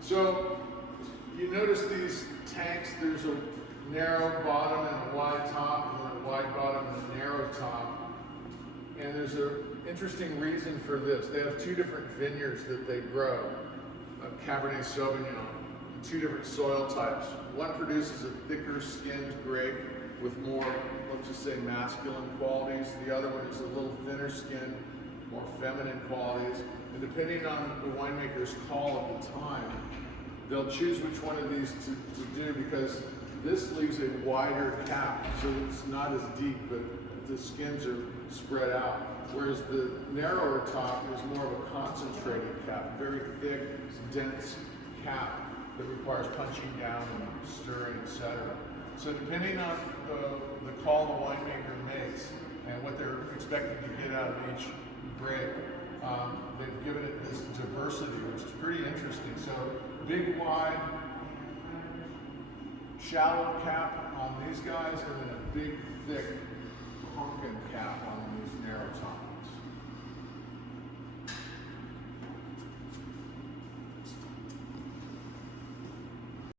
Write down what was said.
So you notice these tanks, there's a narrow bottom and a wide top, and then a wide bottom and a narrow top. And there's an interesting reason for this. They have two different vineyards that they grow, Cabernet Sauvignon, two different soil types. One produces a thicker skinned grape with more, let's just say, masculine qualities. The other one is a little thinner skinned, more feminine qualities. And depending on the winemaker's call at the time, they'll choose which one of these to do, because this leaves a wider cap, so it's not as deep, but the skins are spread out. Whereas the narrower top is more of a concentrated cap, very thick, dense cap that requires punching down and stirring, etc. So depending on the call the winemaker makes and what they're expecting to get out of each grape, they've given it this diversity, which is pretty interesting. So big, wide, shallow cap on these guys, and then a big, thick, honking cap